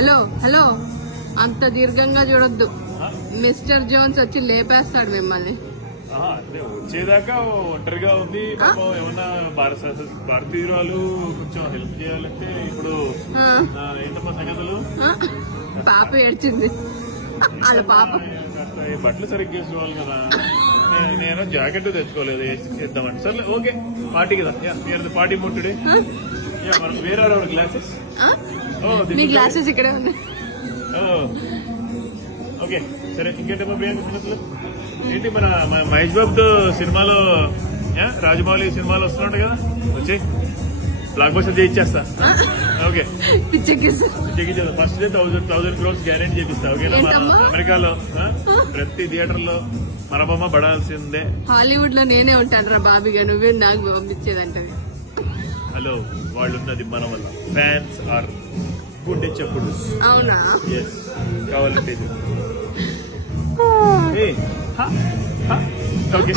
Hello hello అంత దీర్ఘంగా చూడొద్దు. మిస్టర్ జోన్స్ వచ్చి లేపేస్తాడు మిమ్మల్ని. వచ్చేదాకా ఒంటరిగా ఉంది. ఏమన్నా భారతీయురాలు కొంచెం హెల్ప్ చేయాలంటే ఇప్పుడు ఏంటమ్మా సంగతులు? పాప ఏడ్చింది. వాళ్ళ పాప బట్టలు సరిగ్గా వేసుకోవాలి కదా. నేను జాకెట్ తెచ్చుకోలేదు, వేద్దామంటే సరే ఓకే. పార్టీ కదా, పార్టీ ముట్టుడే. వేరే గ్లాసెస్, మీ గ్లాసెస్ ఇక్కడే ఉన్నాయి. ఓకే సరే. ఇంకేంటమ్మా ప్రియాంక సంగతులు? ఏంటి మన మహేష్ బాబు సినిమాలో, రాజమౌళి సినిమాలో వస్తున్నాడు కదా, వచ్చి బ్లాక్ బస్టర్ చేయించేస్తా. ఓకే పిచ్చెక్కించేదా? ఫస్ట్ డే 1000 crores గ్యారెంటీ చేపిస్తా. ఓకేనా? అమెరికాలో ప్రతి థియేటర్ లో మన బొమ్మ పడాల్సిందే. హాలీవుడ్ లో నేనే ఉంటాను రా బాబీగా, నువ్వే నాకు పంపించేదంటే. హలో, వాళ్ళు ఉన్నది మన వల్ల. ఫ్యాన్స్ ఆర్ గుడ్ చెప్పుడు. అవునా? కావాలంటే ఓకే.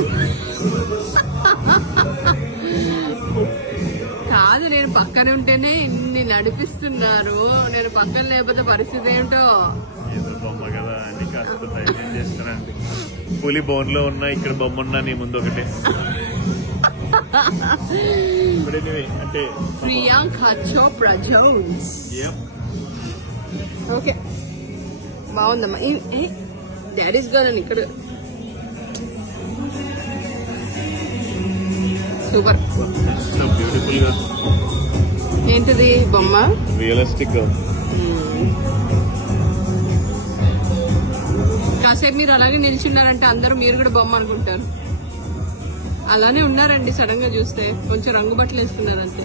కాదు, నేను పక్కన ఉంటేనే ఇన్ని నడిపిస్తున్నారు, నేను పక్కన లేకపోతే పరిస్థితి ఏమిటో. ఏదో బొమ్మ కదా అని కాస్త ధైర్యం చేస్తానండి. పులి బోన్ లో ఉన్నా, ఇక్కడ బొమ్మ ఉన్నా నీ ముందు ఒకటే. అంటే ప్రియాంక చోప్రా జోన్స్. ఓకే, బాగుందమ్మా. డాడీస్ గారు ఇక్కడ సూపర్. సో బ్యూటిఫుల్ గా. ఏంటిది బొమ్మ? రియలిస్టిక్ గా. కాసేపు మీరు అలాగే నిల్చున్నారంటే అందరూ మీరు కూడా బొమ్మ అనుకుంటారు. అలానే ఉన్నారండి, సడన్ గా చూస్తే కొంచెం రంగు బట్టలు వేసుకున్నారు అంతే.